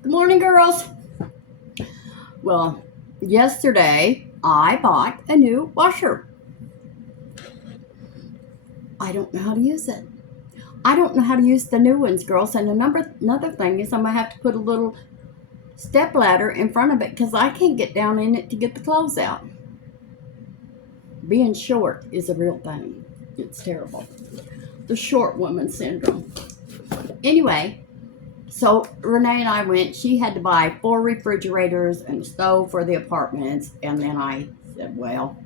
Good morning, girls. Well, yesterday I bought a new washer. I don't know how to use it. I don't know how to use the new ones, girls. And another thing is I'm going to have to put a little step ladder in front of it because I can't get down in it to get the clothes out. Being short is a real thing. It's terrible. The short woman syndrome. Anyway, so Renee and I went. She had to buy 4 refrigerators and a stove for the apartments. And then I said, well,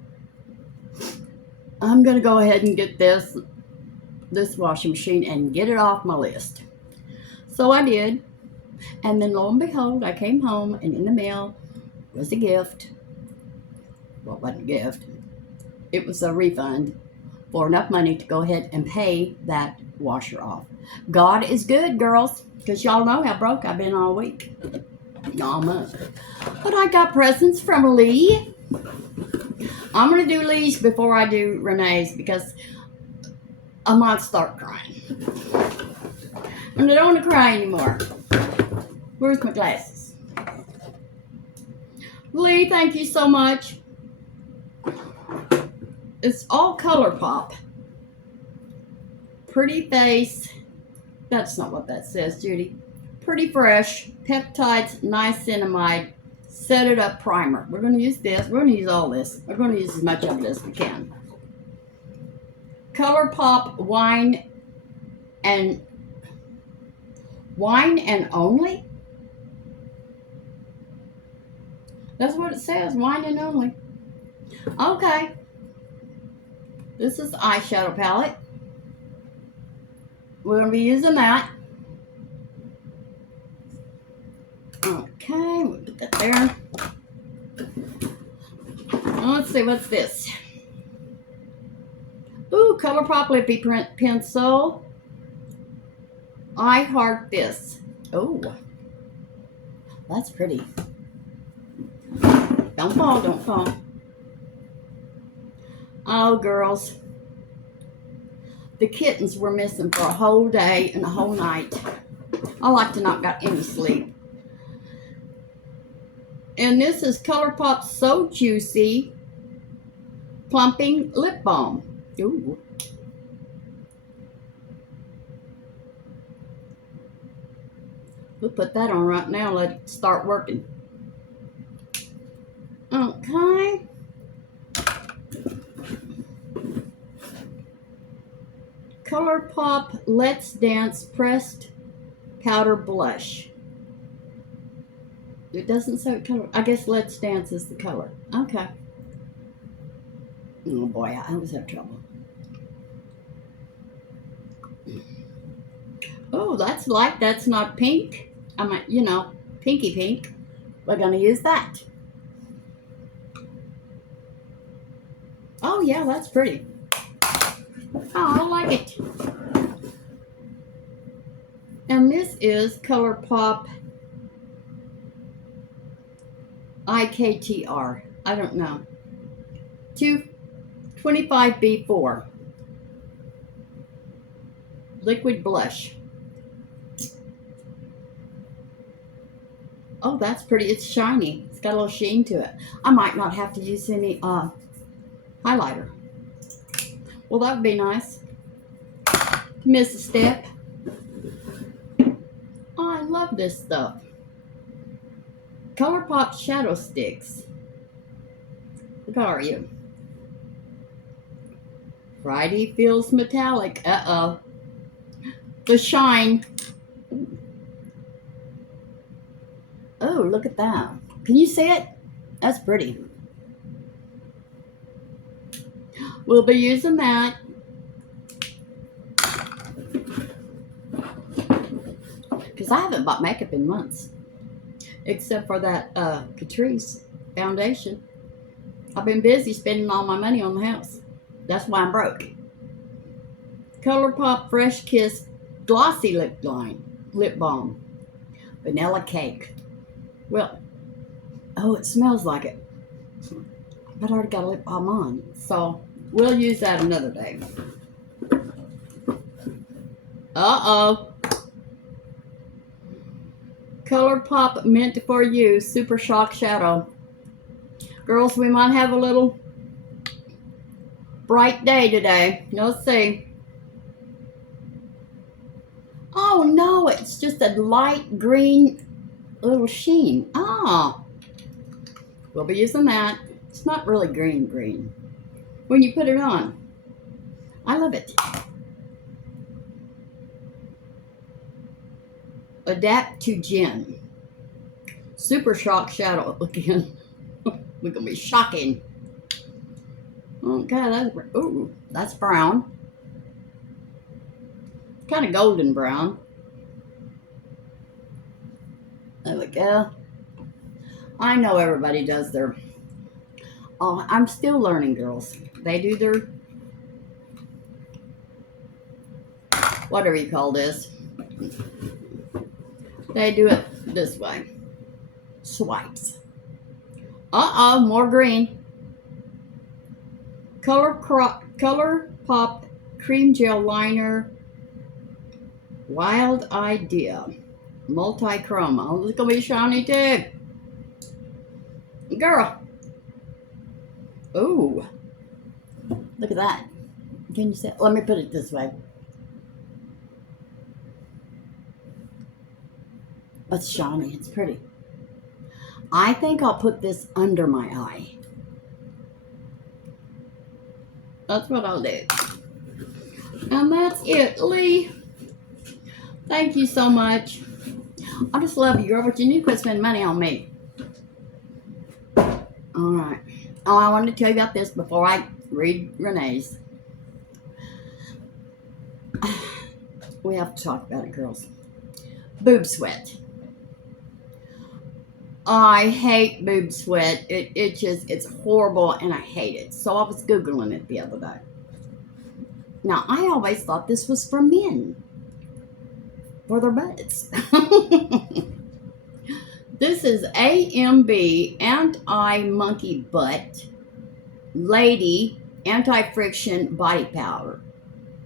I'm going to go ahead and get this washing machine and get it off my list. So I did. And then lo and behold, I came home and in the mail was a gift. Well, it wasn't a gift. It was a refund for enough money to go ahead and pay that washer off. God is good, girls, because y'all know how broke I've been all week. All month. But I got presents from Lee. I'm going to do Lee's before I do Renee's because I might start crying. And I don't want to cry anymore. Where's my glasses? Lee, thank you so much. It's all ColourPop. Pretty face. That's not what that says, Judy. Pretty fresh. Peptides, niacinamide. Set it up primer. We're going to use this. We're going to use all this. We're going to use as much of it as we can. ColourPop Wine and Only. That's what it says. Wine and Only. Okay. This is the eyeshadow palette. We're going to be using that. Okay, we'll put that there. Let's see, what's this? Ooh, ColourPop Lippie pencil. I heart this. Oh, that's pretty. Don't fall, don't fall. Oh, girls. The kittens were missing for a whole day and a whole night. I like to not got any sleep. And this is ColourPop So Juicy Plumping Lip Balm. Ooh. We'll put that on right now. Let it start working. Okay. ColourPop Let's Dance Pressed Powder Blush. It doesn't say what color. I guess Let's Dance is the color. Okay. Oh boy, I always have trouble. Oh, that's light. That's not pink. I mean, pinky pink. We're going to use that. Oh, yeah, that's pretty. Oh, I like it. And this is ColourPop IKTR. I don't know. 225B4. Liquid blush. Oh, that's pretty. It's shiny. It's got a little sheen to it. I might not have to use any highlighter. Well, that would be nice. Miss a step. Oh, I love this stuff. ColourPop Shadow Sticks. What are you? Friday feels metallic. Uh-oh. The shine. Oh, look at that. Can you see it? That's pretty. We'll be using that. Because I haven't bought makeup in months. Except for that Catrice foundation. I've been busy spending all my money on the house. That's why I'm broke. ColourPop Fresh Kiss Glossy Lip Balm. Vanilla Cake. Well, oh, it smells like it. But I already got a lip balm on. So, we'll use that another day. Uh-oh. ColourPop Mint for You Super Shock Shadow. Girls, we might have a little bright day today. Let's see. Oh no, it's just a light green little sheen. Ah, we'll be using that. It's not really green when you put it on. I love it. Adapt to Jen. Super Shock Shadow again. We're gonna be shocking. Okay, that's brown. Kind of golden brown. There we go. I know everybody does their. Oh, I'm still learning, girls. They do their. Whatever you call this. They do it this way. Swipes. Uh-oh, more green. ColourPop Cream Gel Liner. Wild Idea. Multi-chrome. Oh, it's going to be shiny too. Girl. Ooh. Look at that. Can you see it? Let me put it this way. It's shiny. It's pretty. I think I'll put this under my eye. That's what I'll do. And that's it, Lee. Thank you so much. I just love you, girl, but you need to quit spending money on me. Alright. Oh, I wanted to tell you about this before I read Renee's. We have to talk about it, girls. Boob Sweat. I hate boob sweat. It's horrible and I hate it. So I was Googling it the other day. Now, I always thought this was for men. For their butts. This is AMB Anti-Monkey Butt Lady Anti-Friction Body Powder.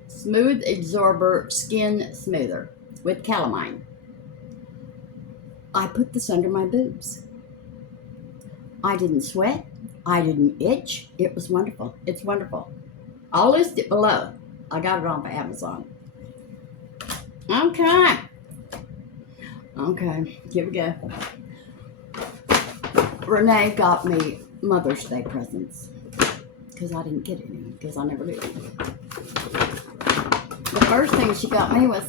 Smooth Absorber Skin Smoother with calamine. I put this under my boobs. I didn't sweat. I didn't itch. It was wonderful. It's wonderful. I'll list it below. I got it off of Amazon. Okay. Okay, here we go. Renee got me Mother's Day presents because I didn't get any because I never do. The first thing she got me was,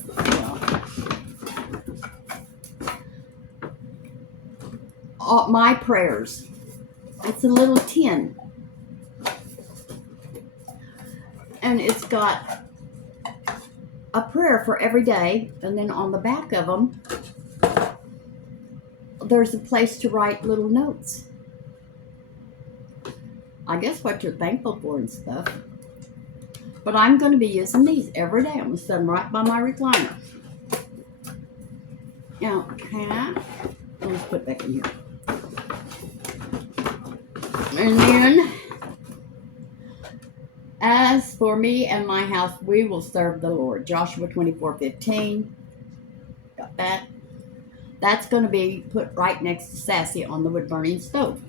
my prayers. It's a little tin. And it's got a prayer for every day. And then on the back of them, there's a place to write little notes. I guess what you're thankful for and stuff. But I'm going to be using these every day. I'm going to set them right by my recliner. Now, let's put it back in here. And then, as for me and my house, we will serve the Lord. Joshua 24:15. Got that. That's going to be put right next to Sassy on the wood-burning stove.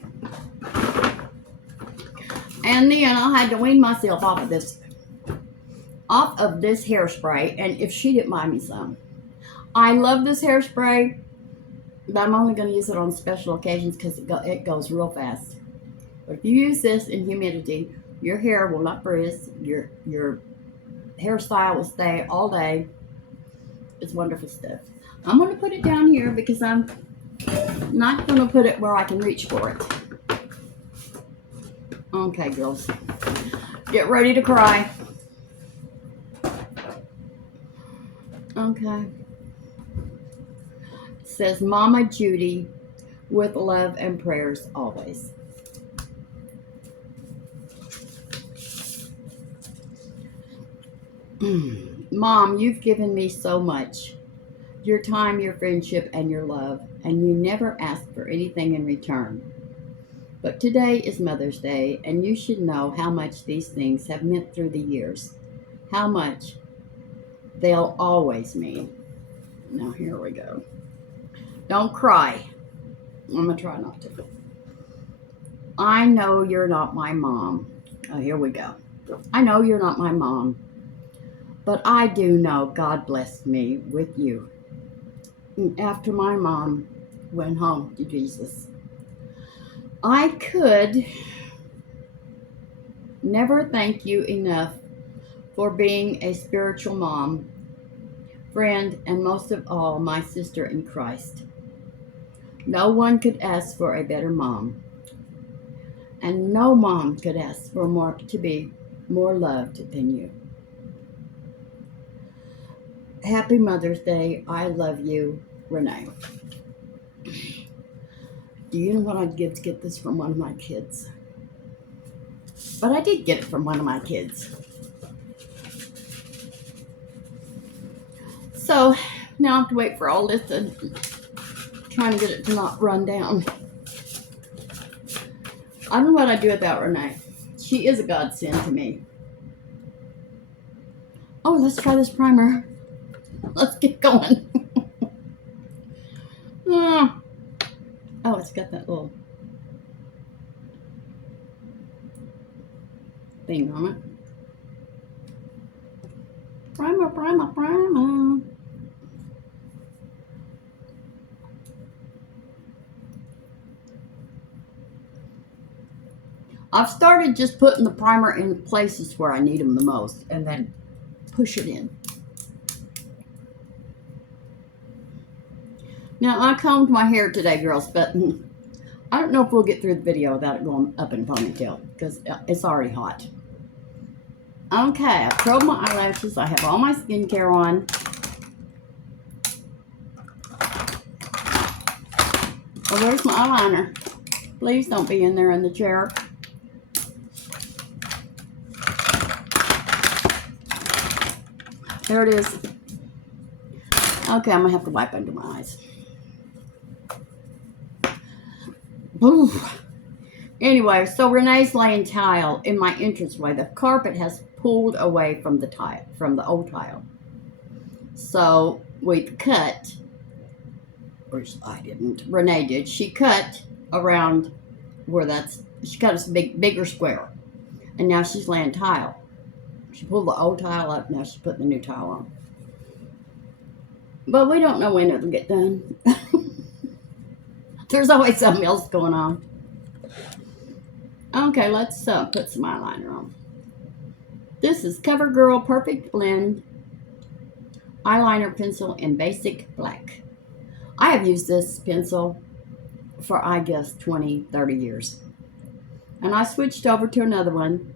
And then I had to wean myself off of this hairspray. And if she didn't buy me some. I love this hairspray, but I'm only going to use it on special occasions because it goes real fast. But if you use this in humidity, your hair will not frizz. Your hairstyle will stay all day. It's wonderful stuff. I'm going to put it down here because I'm not going to put it where I can reach for it. Okay, girls. Get ready to cry. Okay. It says, Mama Judy, with love and prayers always. Mom, you've given me so much. Your time, your friendship, and your love, and you never ask for anything in return. But today is Mother's Day, and you should know how much these things have meant through the years. How much they'll always mean. Now, here we go. Don't cry. I'm going to try not to. I know you're not my mom. Oh, here we go. I know you're not my mom, but I do know God blessed me with you. After my mom went home to Jesus, I could never thank you enough for being a spiritual mom, friend, and most of all, my sister in Christ. No one could ask for a better mom, and no mom could ask for to be more loved than you. Happy Mother's Day. I love you, Renee. Do you know what I'd give to get this from one of my kids? But I did get it from one of my kids. So now I have to wait for all this to trying to get it to not run down. I don't know what I'd do without Renee. She is a godsend to me. Oh, let's try this primer. Let's get going. Oh, it's got that little thing on it. Primer, primer, primer. I've started just putting the primer in places where I need them the most and then push it in. Now, I combed my hair today, girls, but I don't know if we'll get through the video without it going up in a ponytail because it's already hot. Okay, I've curled my eyelashes. I have all my skincare on. Oh, there's my eyeliner. Please don't be in there in the chair. There it is. Okay, I'm going to have to wipe under my eyes. Ooh. Anyway, so Renee's laying tile in my entranceway. The carpet has pulled away from the tile, from the old tile. So we've cut, or I didn't, Renee did. She cut around where she cut a bigger square. And now she's laying tile. She pulled the old tile up, now she's putting the new tile on. But we don't know when it'll get done. There's always something else going on. Okay, let's put some eyeliner on. This is CoverGirl Perfect Blend eyeliner pencil in basic black. I have used this pencil for, I guess, 20, 30 years. And I switched over to another one,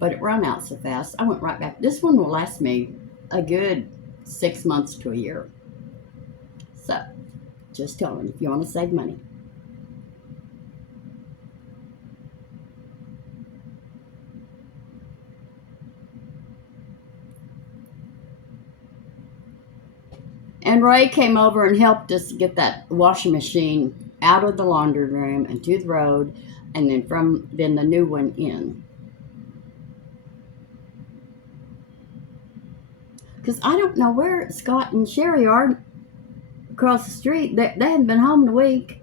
but it ran out so fast. I went right back. This one will last me a good 6 months to a year. So, just tell them if you want to save money. And Ray came over and helped us get that washing machine out of the laundry room and to the road, and then the new one in. Because I don't know where Scott and Sherry are across the street. They haven't been home in a week.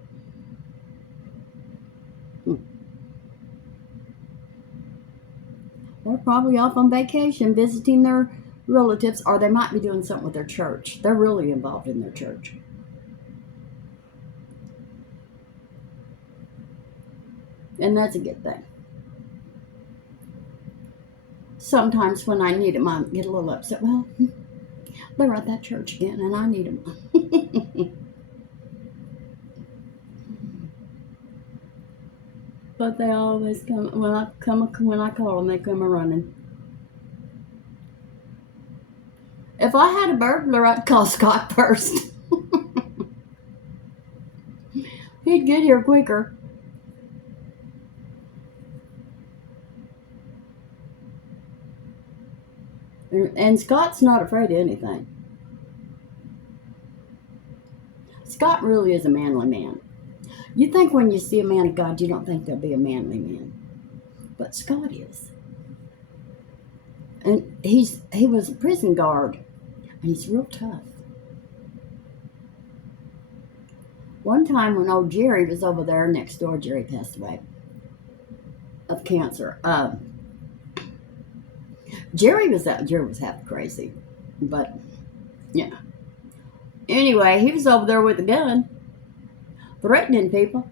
They're probably off on vacation visiting their relatives, or they might be doing something with their church. They're really involved in their church. And that's a good thing. Sometimes when I need them, I get a little upset. Well, they're at that church again, and I need them. But they always come. When I call them, they come running. If I had a burglar, I'd call Scott first. He'd get here quicker. And Scott's not afraid of anything. Scott really is a manly man. You think when you see a man of God, you don't think there'll be a manly man. But Scott is. And he was a prison guard. And he's real tough. One time when old Jerry was over there next door, Jerry passed away of cancer. Jerry was half crazy, but yeah. Anyway, he was over there with a gun, threatening people.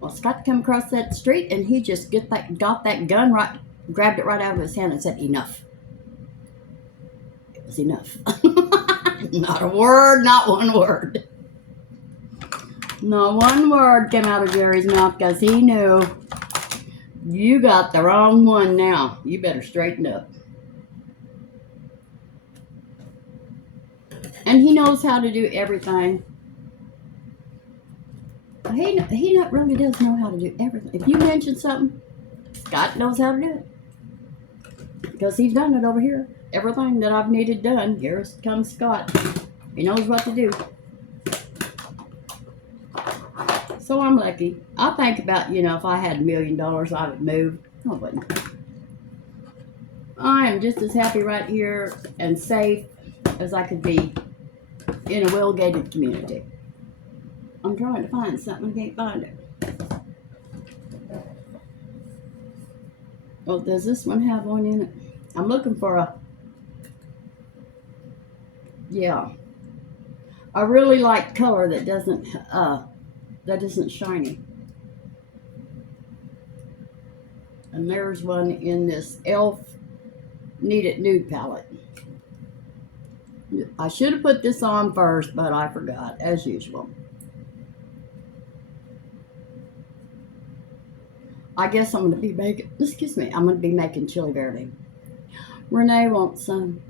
Well, Scott come across that street, and he just got that gun right, grabbed it right out of his hand, and said, "Enough." It was enough. Not a word, not one word. Not one word came out of Jerry's mouth because he knew, you got the wrong one now. You better straighten up. And he knows how to do everything. He really does know how to do everything. If you mention something, Scott knows how to do it. Because he's done it over here. Everything that I've needed done, here comes Scott. He knows what to do. So I'm lucky. I think about, if I had $1 million, I would move. No, I wouldn't. I am just as happy right here and safe as I could be in a well-gated community. I'm trying to find something, I can't find it. Well, does this one have one in it? I'm looking for a, yeah. I really like color that isn't shiny. And there's one in this e.l.f. Need It Nude palette. I should have put this on first, but I forgot, as usual. I guess I'm going to be making chili verde. Renee wants some.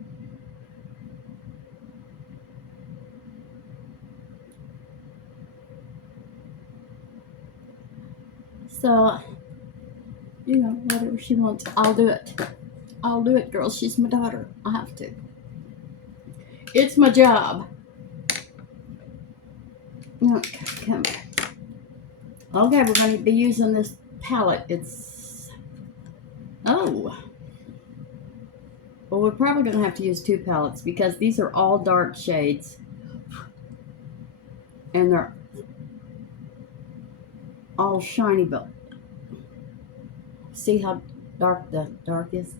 So, whatever she wants, I'll do it. I'll do it, girls. She's my daughter. I have to. It's my job. Okay, come here. Okay, we're going to be using this palette. Well, we're probably going to have to use 2 palettes because these are all dark shades. And they're all shiny, but see how dark the dark is?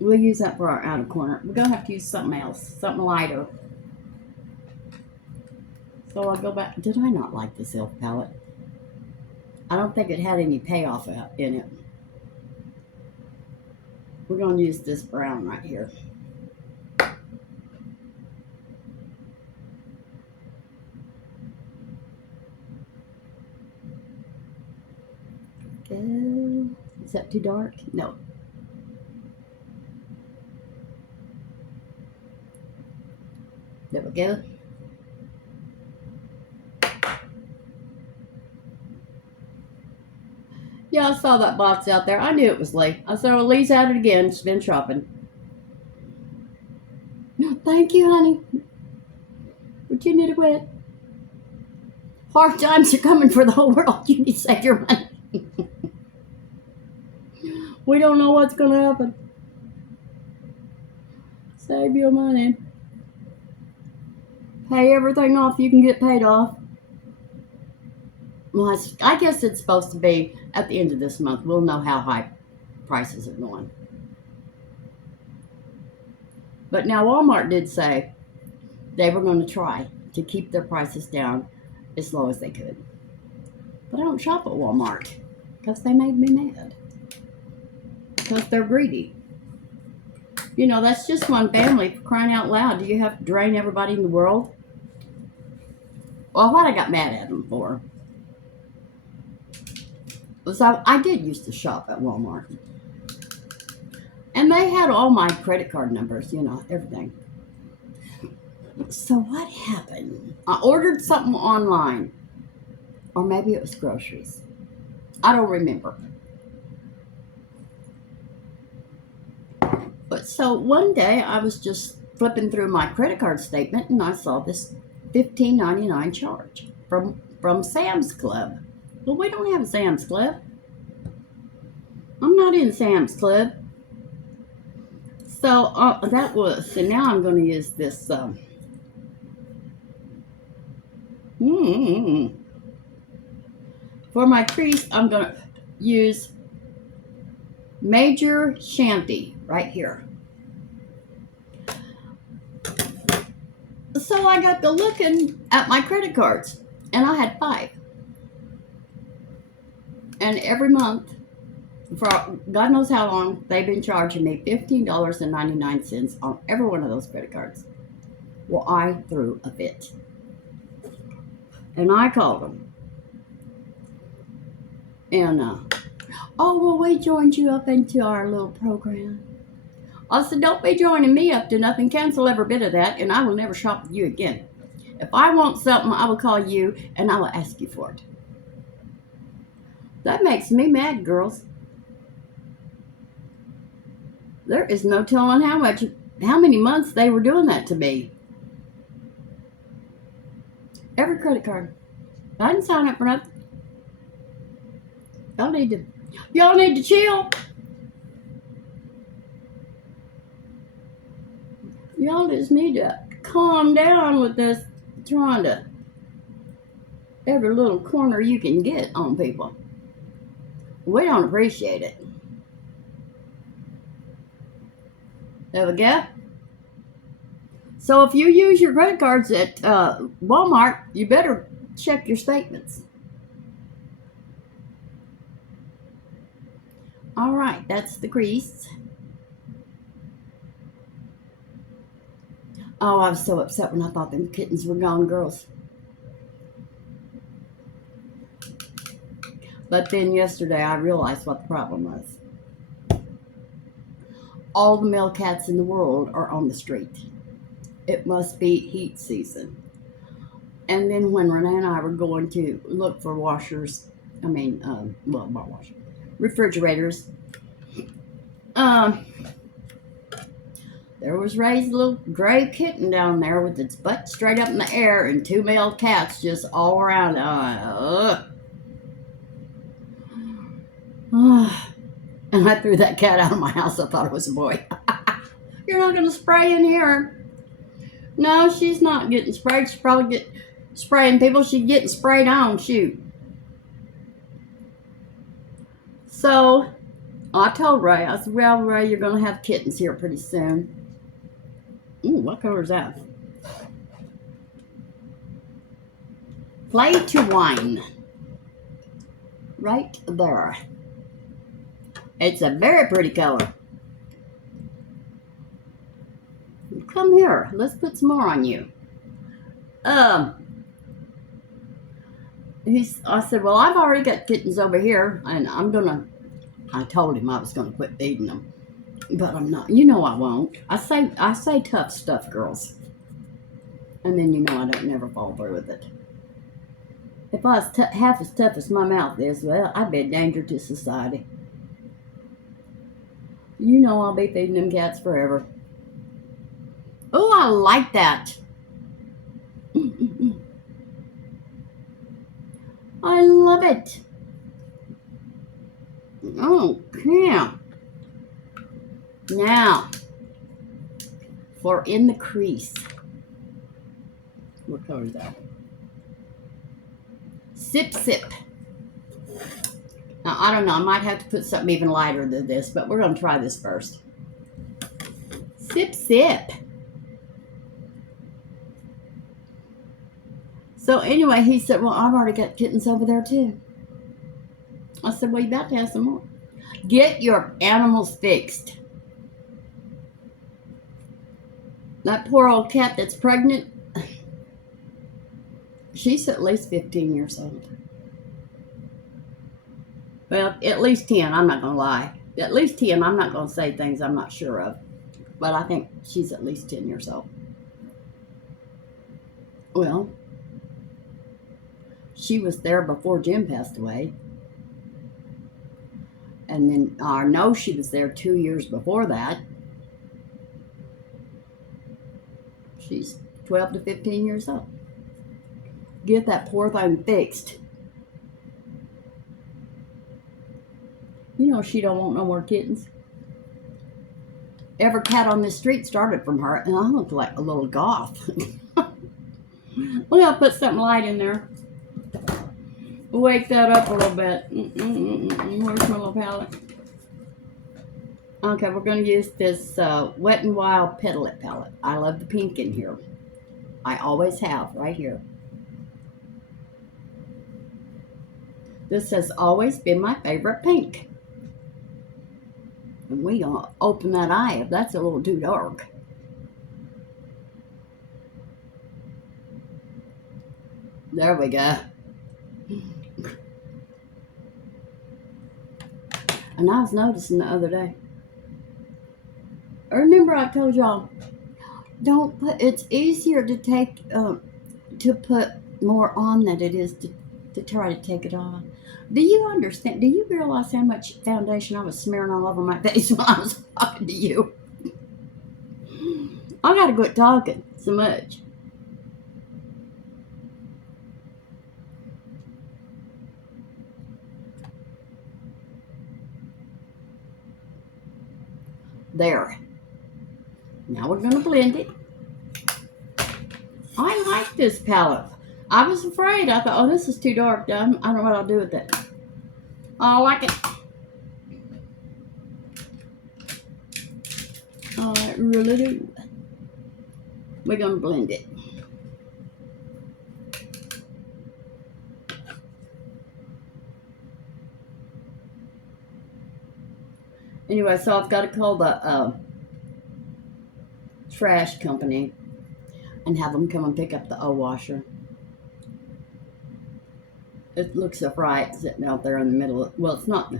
We'll use that for our outer corner. We're going to have to use something else, something lighter. So I'll go back. Did I not like this e.l.f. palette? I don't think it had any payoff in it. We're going to use this brown right here. Okay. Is that too dark? No. There we go. Yeah, I saw that box out there. I knew it was Lee. I said, well, Lee's at it again. She's been shopping. Thank you, honey. But you need to quit. Hard times are coming for the whole world. You need to save your money. We don't know what's going to happen. Save your money. Pay everything off you can get paid off. Well, I guess it's supposed to be at the end of this month. We'll know how high prices are going. But now Walmart did say they were going to try to keep their prices down as low as they could. But I don't shop at Walmart because they made me mad. Because they're greedy. That's just one family, for crying out loud. Do you have to drain everybody in the world? Well, what I got mad at them for was I did used to shop at Walmart. And they had all my credit card numbers, everything. So what happened? I ordered something online. Or maybe it was groceries. I don't remember. But so one day I was just flipping through my credit card statement and I saw this $15.99 charge from Sam's Club. Well, we don't have a Sam's Club. I'm not in Sam's Club. So now I'm going to use this For my crease, I'm going to use Major Shanty right here. So I got to looking at my credit cards, and I had 5. And every month, for God knows how long, they've been charging me $15.99 on every one of those credit cards. Well, I threw a fit. And I called them. And, oh, well, we joined you up into our little program. I said, don't be joining me up to nothing. Cancel every bit of that, and I will never shop with you again. If I want something, I will call you, and I will ask you for it. That makes me mad, girls. There is no telling how many months they were doing that to me. Every credit card. I didn't sign up for nothing. Y'all need to chill. Y'all just need to calm down with this trying to every little corner you can get on people. We don't appreciate it. There we go. So if you use your credit cards at Walmart, you better check your statements. All right, that's the crease. Oh, I was so upset when I thought them kittens were gone, girls. But then yesterday I realized what the problem was. All the male cats in the world are on the street. It must be heat season. And then when Renee and I were going to look for washers, not washers, refrigerators, there was Ray's little gray kitten down there with its butt straight up in the air and 2 male cats just all around. And I threw that cat out of my house. I thought it was a boy. You're not going to spray in here. No, she's not getting sprayed. She's probably spraying people. She's getting sprayed on. Shoot. So I told Ray, I said, well, Ray, you're going to have kittens here pretty soon. Ooh, what color is that? Play to Wine. Right there. It's a very pretty color. Come here. Let's put some more on you. I said, well, I've already got kittens over here, and I told him I was going to quit feeding them. But I'm not. You know I won't. I say tough stuff, girls. And then you know I don't never fall through with it. If I was half as tough as my mouth is, well, I'd be a danger to society. You know I'll be feeding them cats forever. Oh, I like that. I love it. Oh, yeah. Now, for in the crease. What color is that? Sip Sip. Now, I don't know. I might have to put something even lighter than this, but we're going to try this first. Sip Sip. So anyway, he said, well, I've already got kittens over there too. I said, well, you about to have some more. Get your animals fixed. That poor old cat that's pregnant, she's at least 15 years old. Well, at least 10, I'm not going to lie. At least 10, I'm not going to say things I'm not sure of. But I think she's at least 10 years old. Well, she was there before Jim passed away. And then I know she was there 2 years before that. She's 12 to 15 years old. Get that poor thing fixed. You know she don't want no more kittens. Every cat on this street started from her, and I look like a little goth. We're going to put something light in there. Wake that up a little bit. Where's my little palette? Okay, we're going to use this Wet n Wild Petalette palette. I love the pink in here. I always have, right here. This has always been my favorite pink. And we gonna open that eye if that's a little too dark. There we go. And I was noticing the other day. Remember I told y'all, don't put, it's easier to take, to put more on than it is to try to take it off. Do you understand? Do you realize how much foundation I was smearing all over my face when I was talking to you? I gotta quit talking so much. There. Now we're gonna blend it. I like this palette. I was afraid. I thought, oh, this is too dark. I don't know what I'll do with it. I like it. I really do. We're gonna blend it. Anyway, so I've got to call the trash company and have them come and pick up the O washer. It looks so bright sitting out there in the middle of, well, it's not,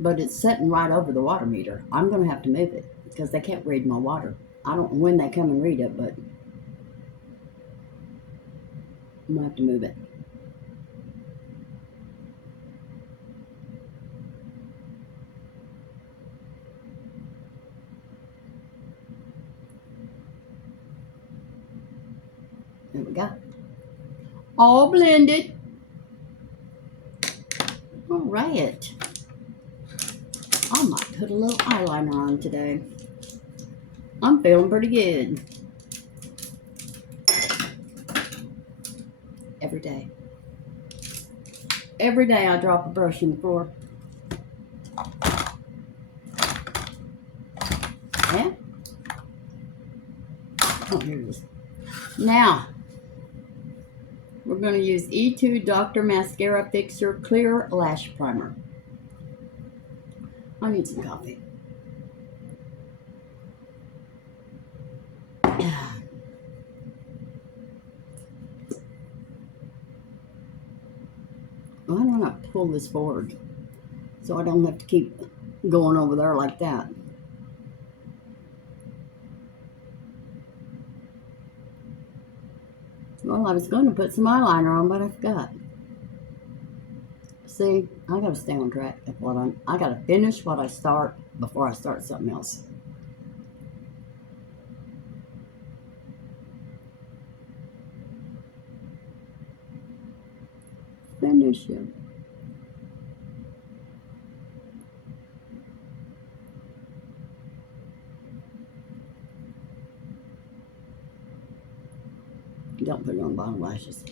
but it's sitting right over the water meter. I'm going to have to move it because they can't read my water. I don't know when they come and read it, but I'm going to have to move it. There we go. All blended. All right. I might put a little eyeliner on today. I'm feeling pretty good. Every day. Every day I drop a brush in the floor. Yeah? Oh, here it is. Now, we're going to use Etude Dr. Mascara Fixer Clear Lash Primer. I need some coffee. Why don't I pull this forward so I don't have to keep going over there like that? Well, I was going to put some eyeliner on, but I forgot. See, I got to stay on track of what I got to finish what I start before I start something else. Finish it. Don't put it on bottom lashes.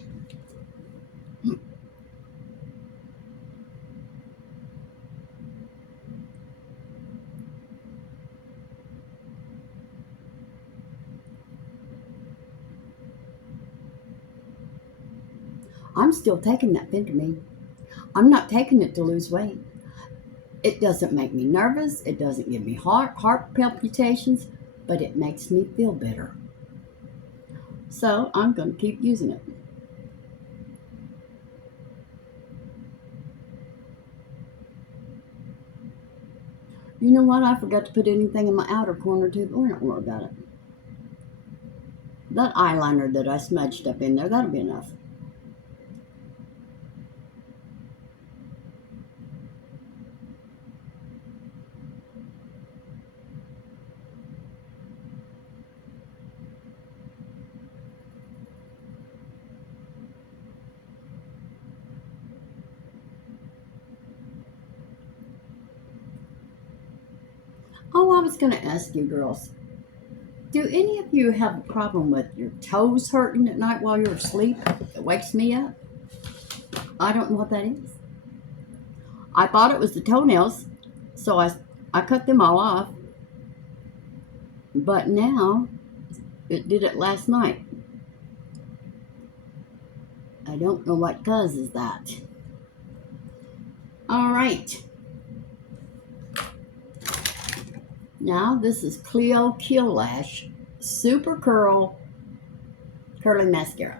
I'm still taking that Phentermine. I'm not taking it to lose weight. It doesn't make me nervous. It doesn't give me heart palpitations, but it makes me feel better. So I'm going to keep using it. You know what? I forgot to put anything in my outer corner too, but we're not worried about it. That eyeliner that I smudged up in there, that'll be enough. Oh, I was going to ask you girls, do Do any of you have a problem with your toes hurting at night while you're asleep? It wakes me up. I don't know what that is. I thought it was the toenails, so I cut them all off. But now, it did it last night. I don't know what causes that. All right. Now, this is Clio Kill Lash Super Curl Curling Mascara.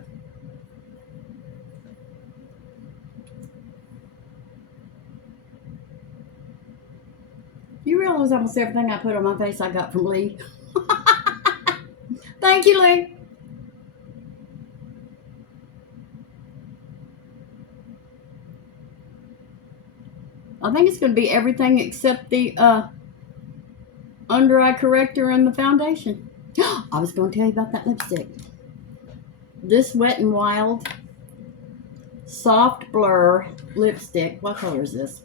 You realize almost everything I put on my face I got from Lee? Thank you, Lee. I think it's going to be everything except the under eye corrector and the foundation. I was going to tell you about that lipstick. This Wet n Wild Soft Blur lipstick. What color is this?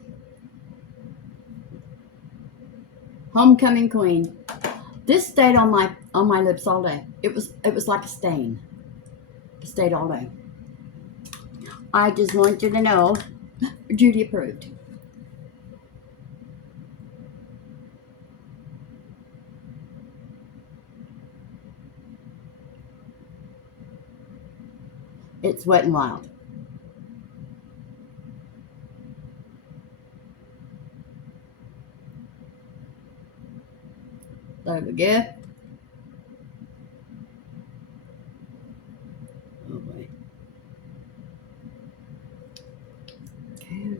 Homecoming Queen. This stayed on my lips all day. It was like a stain. It stayed all day. I just want you to know, Judy approved. It's Wet n Wild. There we go. Oh, wait. Okay.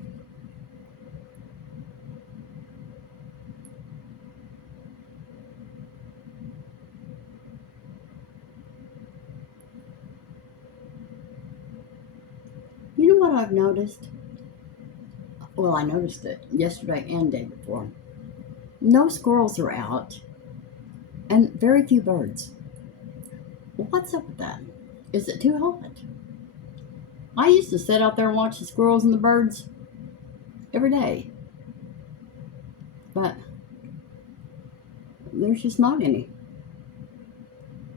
You know what I've noticed? Well, I noticed it yesterday and day before. No squirrels are out, and very few birds. What's up with that? Is it too hot? I used to sit out there and watch the squirrels and the birds every day, but there's just not any.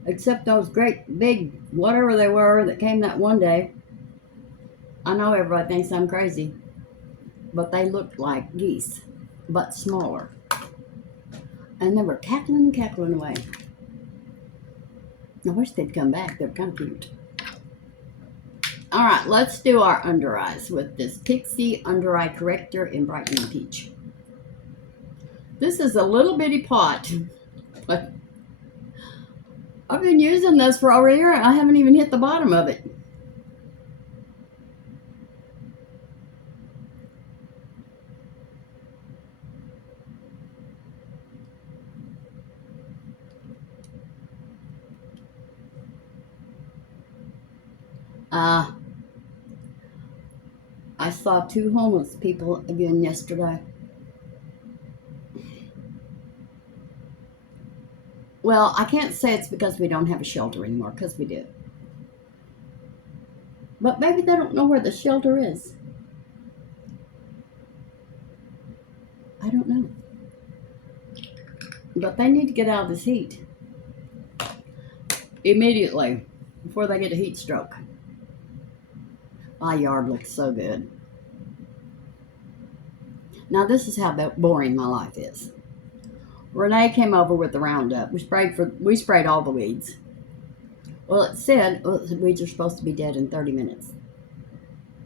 Except those great big whatever they were that came that one day. I know everybody thinks I'm crazy, but they looked like geese, but smaller. And they were cackling and cackling away. I wish they'd come back. They're kind of cute. All right, let's do our under eyes with this Pixi Under Eye Corrector in Brightening Peach. This is a little bitty pot, but I've been using this for over a year and I haven't even hit the bottom of it. I saw 2 homeless people again yesterday. Well, I can't say it's because we don't have a shelter anymore, because we do. But maybe they don't know where the shelter is. I don't know. But they need to get out of this heat immediately before they get a heat stroke. My yard looks so good. Now this is how boring my life is. Renee came over with the Roundup. We sprayed all the weeds. Well, it said the weeds are supposed to be dead in 30 minutes.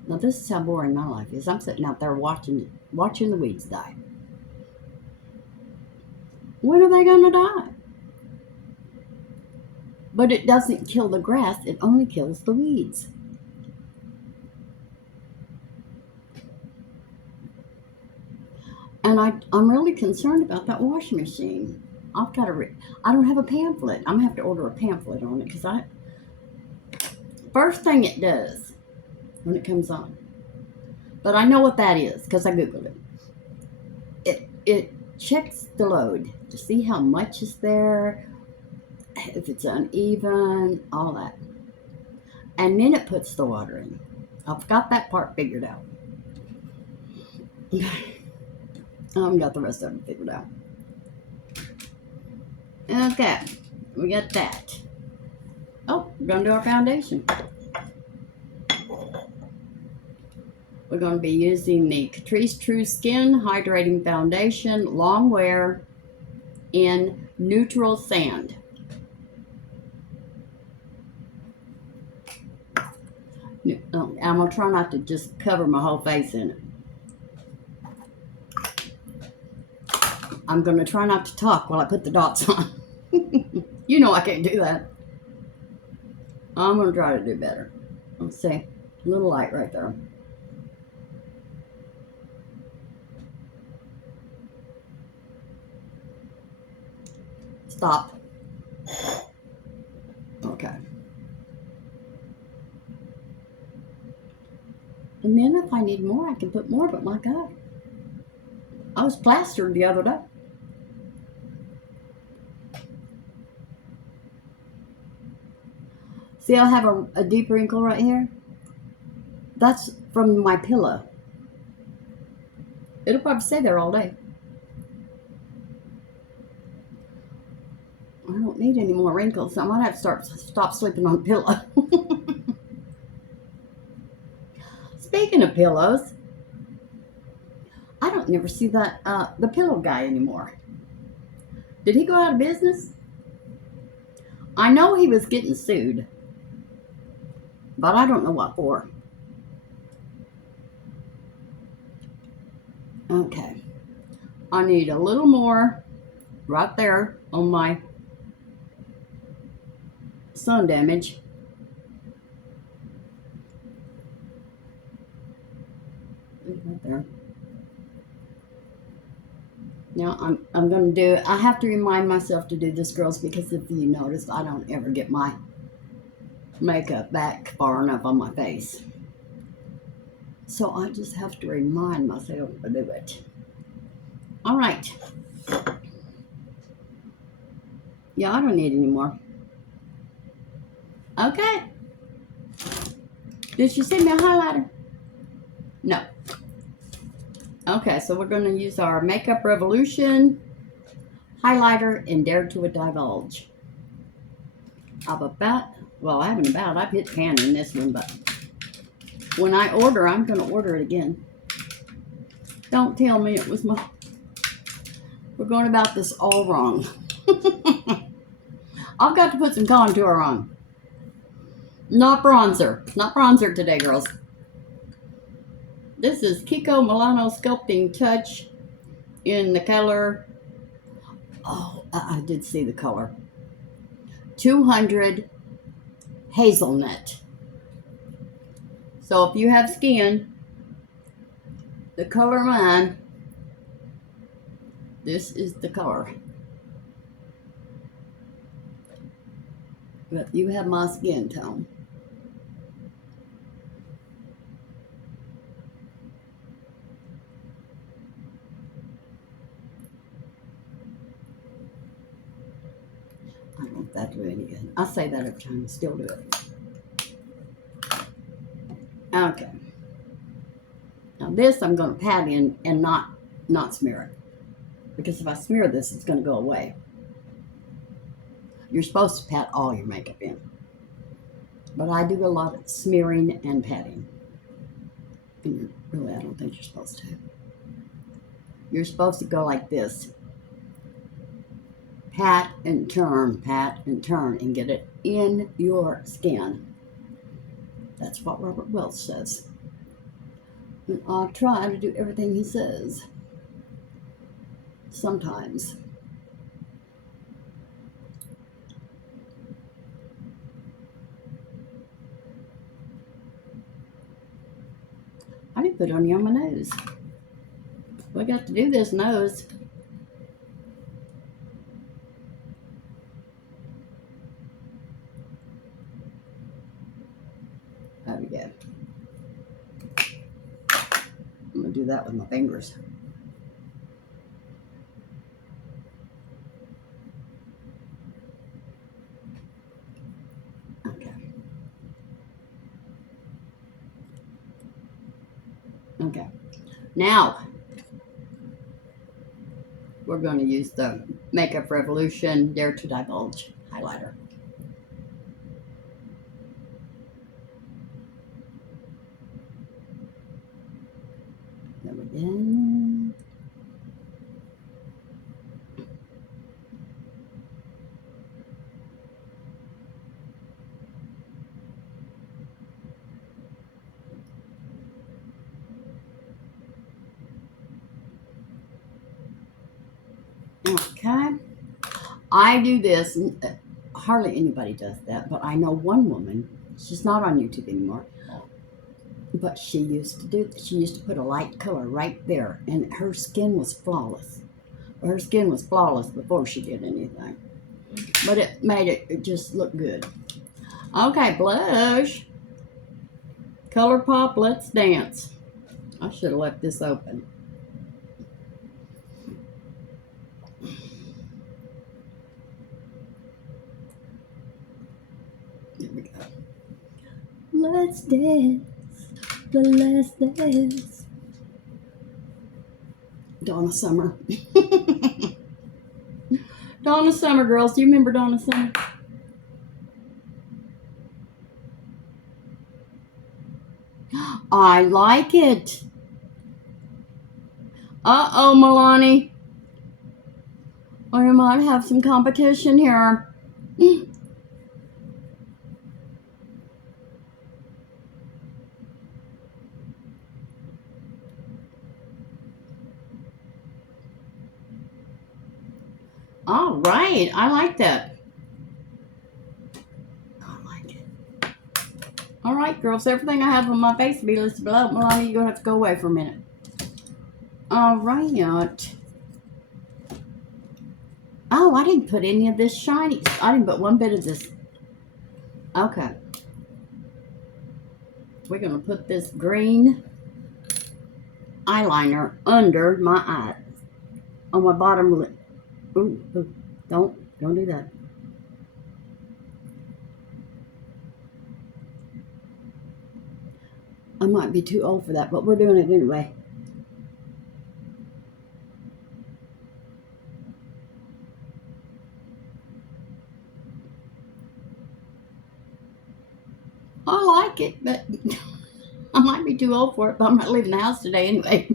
Now this is how boring my life is. I'm sitting out there watching the weeds die. When are they gonna die? But it doesn't kill the grass, it only kills the weeds. And I'm really concerned about that washing machine. I don't have a pamphlet. I'm gonna have to order a pamphlet on it because first thing it does when it comes on. But I know what that is because I Googled it. It checks the load to see how much is there, if it's uneven, all that. And then it puts the water in. I've got that part figured out. I haven't got the rest of it figured out. Okay. we got that. Oh, we're going to do our foundation. We're going to be using the Catrice True Skin Hydrating Foundation Long Wear in Neutral Sand. I'm going to try not to just cover my whole face in it. I'm going to try not to talk while I put the dots on. You know I can't do that. I'm going to try to do better. Let's see. A little light right there. Stop. Okay. And then if I need more, I can put more, but my God. I was plastered the other day. See, I have a deep wrinkle right here. That's from my pillow. It'll probably stay there all day. I don't need any more wrinkles, so I might have to stop sleeping on a pillow. Speaking of pillows, I don't never see that the pillow guy anymore. Did he go out of business? I know he was getting sued, but I don't know what for. Okay, I need a little more right there on my sun damage. Right there. Now I'm going to do, I have to remind myself to do this, girls, because if you notice, I don't ever get my makeup back far enough on my face. So I just have to remind myself to do it. All right. Yeah, I don't need any more. Okay. Did you send me a highlighter? No. Okay, so we're going to use our Makeup Revolution highlighter in Dare to Divulge. I've hit pan in this one, but when I order, I'm going to order it again. Don't tell me it was my... We're going about this all wrong. I've got to put some contour on. Not bronzer. Not bronzer today, girls. This is Kiko Milano Sculpting Touch in the color... Oh, I did see the color. 200 Hazelnut. So if you have skin, the color mine, this is the color. But you have my skin tone. I don't know if that do any good. I say that every time, I still do it. Okay. Now this I'm going to pat in and not smear it. Because if I smear this, it's going to go away. You're supposed to pat all your makeup in. But I do a lot of smearing and patting. And really, I don't think you're supposed to. You're supposed to go like this. Pat and turn, and get it in your skin. That's what Robert Welch says. And I'll try to do everything he says. Sometimes. I didn't put any on my nose. We got to do this nose. There we go. I'm going to do that with my fingers. Okay. Okay. Now, we're going to use the Makeup Revolution Dare to Divulge highlighter. highlighter. There we go. Okay. I do this. Hardly anybody does that, but I know one woman. She's not on YouTube anymore. But she used to put a light color right there, and her skin was flawless. Her skin was flawless before she did anything. But it made it just look good. Okay, blush. ColourPop Let's Dance. I should have left this open. There we go. Let's dance. The last dance. Donna Summer. Donna Summer, girls. Do you remember Donna Summer? I like it. Uh-oh, Milani. We might have some competition here. All right. I like that. I like it. All right, girls. Everything I have on my face will be listed below. Milani, you're going to have to go away for a minute. All right. Oh, I didn't put any of this shiny. I didn't put one bit of this. Okay. We're going to put this green eyeliner under my eye. On my bottom lip. Ooh, don't do that. I might be too old for that, but we're doing it anyway. I like it, but I might be too old for it, but I'm not leaving the house today anyway.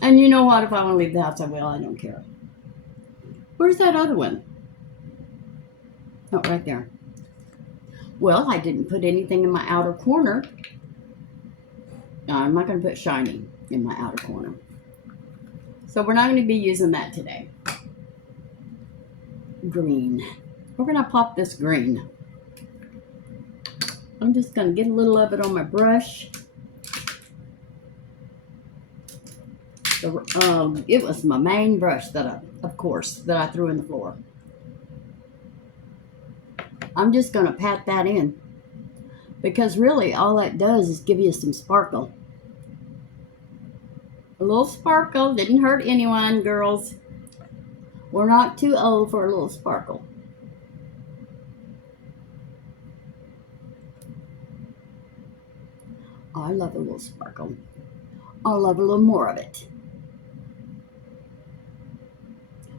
And you know what? If I want to leave the house, I will. I don't care. Where's that other one? Oh, right there. Well, I didn't put anything in my outer corner. No, I'm not going to put shiny in my outer corner. So we're not going to be using that today. Green. We're going to pop this green. I'm just going to get a little of it on my brush. It was my main brush that I threw in the floor. I'm just going to pat that in. Because really all that does is give you some sparkle. A little sparkle didn't hurt anyone, girls. We're not too old for a little sparkle. I love a little sparkle. I love a little more of it.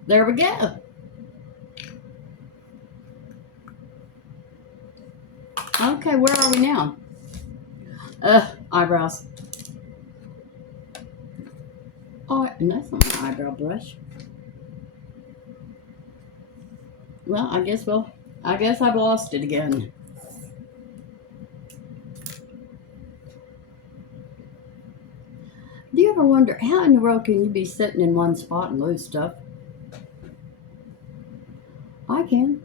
There we go. Okay, where are we now? Eyebrows. Oh, and that's not my eyebrow brush. Well, I guess I've lost it again. Do you ever wonder how in the world can you be sitting in one spot and lose stuff? I can.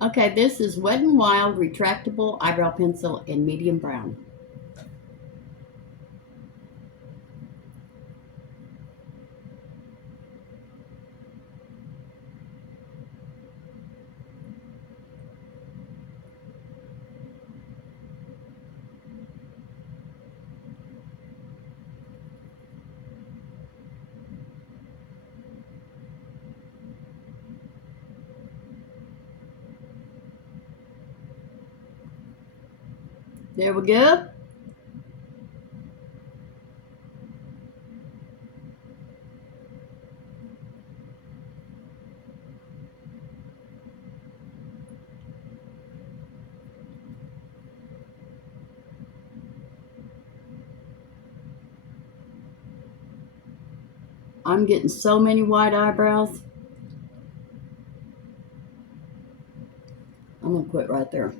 Okay, this is Wet n Wild Retractable Eyebrow Pencil in medium brown. There we go. I'm getting so many white eyebrows. I'm going to quit right there.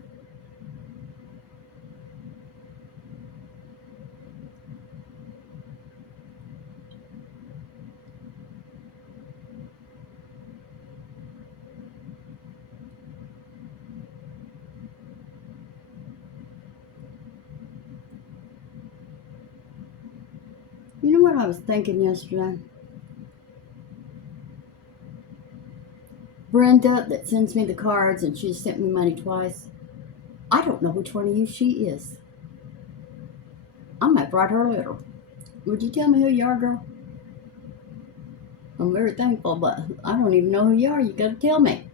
You know what I was thinking yesterday? Brenda that sends me the cards, and she sent me money twice. I don't know which one of you she is. I might write her a letter. Would you tell me who you are, girl? I'm very thankful, but I don't even know who you are. You gotta tell me.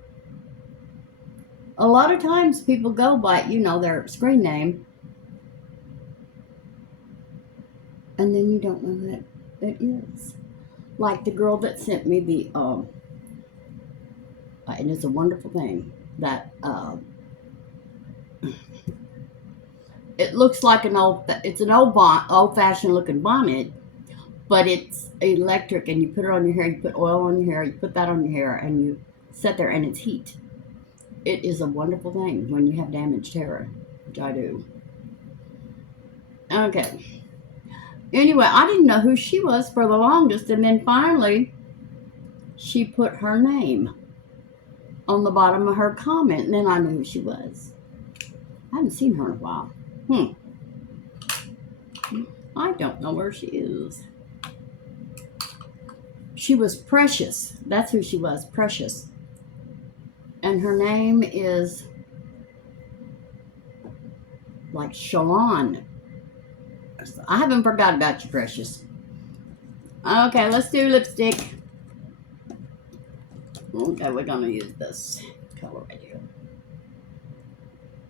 A lot of times people go by, their screen name, and then you don't know who it is. Like the girl that sent me the, and it's a wonderful thing that it looks like it's an old-fashioned looking bonnet, but it's electric, and you put it on your hair, you put oil on your hair, you put that on your hair, and you sit there, and it's heat. It is a wonderful thing when you have damaged hair, which I do. Okay. Anyway, I didn't know who she was for the longest, and then finally, she put her name on the bottom of her comment, and then I knew who she was. I haven't seen her in a while. I don't know where she is. She was Precious. That's who she was, Precious. And her name is like Shalon. I haven't forgot about you, Precious. Okay, let's do lipstick. Okay, we're going to use this color right here.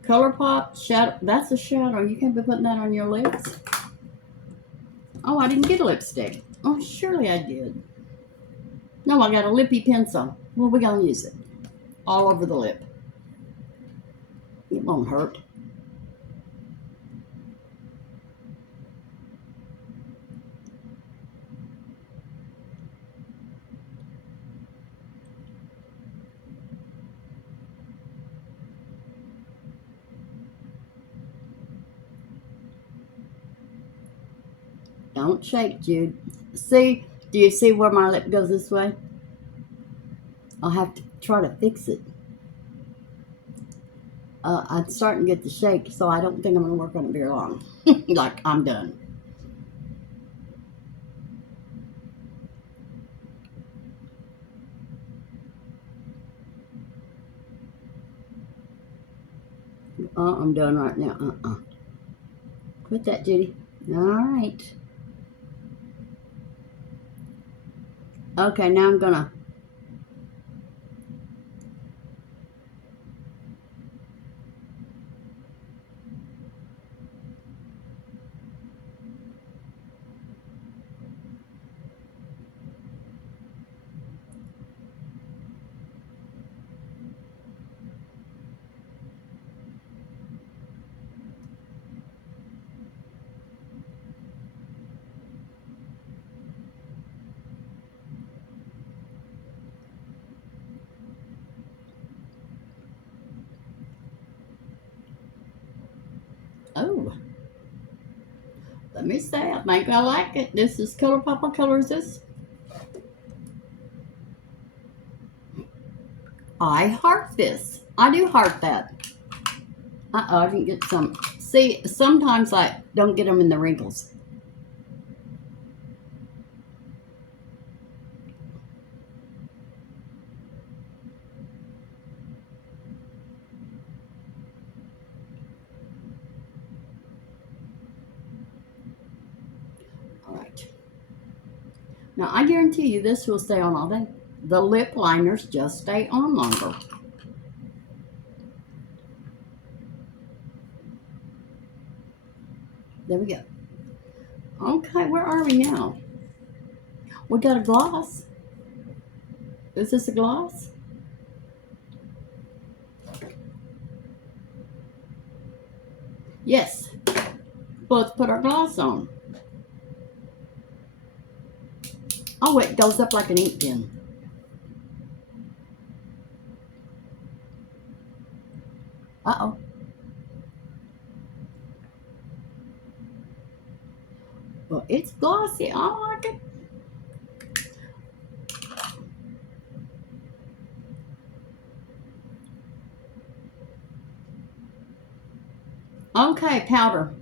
ColourPop Shadow. That's a shadow. You can't be putting that on your lips. Oh, I didn't get a lipstick. Oh, surely I did. No, I got a lippy pencil. Well, we're going to use it all over the lip. It won't hurt. Don't shake, Jude. See? Do you see where my lip goes this way? I'll have to try to fix it. I'm starting to get the shake, so I don't think I'm going to work on it very long. Like, I'm done. I'm done right now. Quit that, Judy. All right. Okay, now I'm going to... Oh. Let me say, I think I like it. This is ColourPop. What color is this? I heart this. I do heart that. I didn't get some. See, sometimes I don't get them in the wrinkles. All right. Now, I guarantee you this will stay on all day. The lip liners just stay on longer. There we go. Okay, where are we now? We got a gloss. Is this a gloss? Yes. Let's put our gloss on. Oh, it goes up like an ink pen. Uh-oh. Well, it's glossy. I like it. Okay, powder.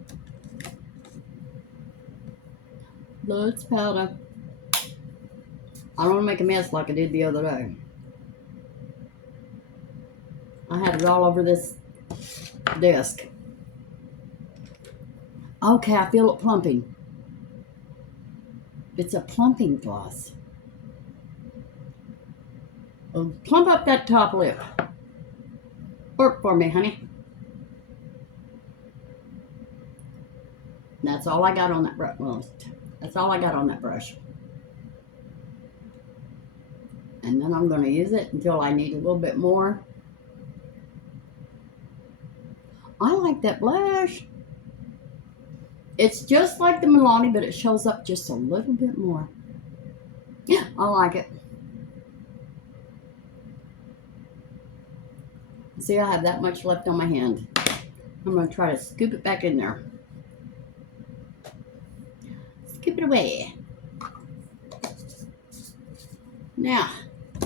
Let's powder. I don't want to make a mess like I did the other day. I had it all over this desk. Okay, I feel it plumping. It's a plumping gloss. Well, plump up that top lip. Work for me, honey. That's all I got on that brush. Well, that's all I got on that brush. And then I'm going to use it until I need a little bit more. I like that blush. It's just like the Milano, but it shows up just a little bit more. Yeah, I like it. See, I have that much left on my hand. I'm going to try to scoop it back in there. Scoop it away. Now,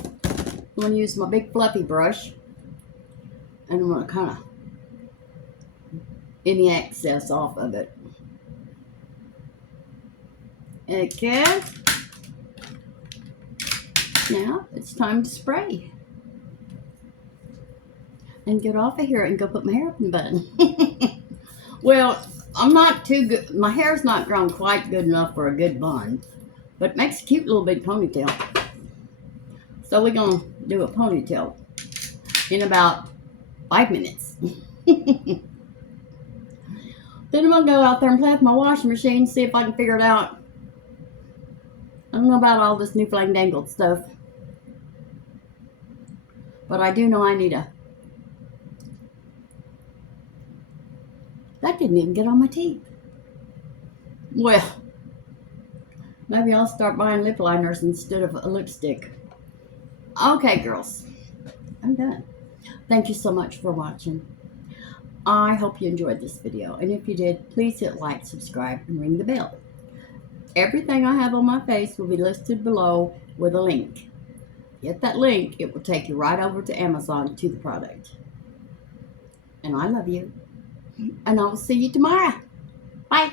I'm going to use my big fluffy brush. And I'm going to kind of any excess off of it. Okay. Now it's time to spray. And get off of here and go put my hair up in the bun. Well, I'm not too good. My hair's not grown quite good enough for a good bun. But it makes a cute little big ponytail. So we're going to do a ponytail in about 5 minutes. Then I'm going to go out there and play with my washing machine, see if I can figure it out. I don't know about all this new fandangled stuff. But I do know I need a... That didn't even get on my teeth. Well, maybe I'll start buying lip liners instead of a lipstick. Okay, girls. I'm done. Thank you so much for watching. I hope you enjoyed this video. And if you did, please hit like, subscribe, and ring the bell. Everything I have on my face will be listed below with a link. Hit that link, it will take you right over to Amazon to the product. And I love you. And I will see you tomorrow. Bye.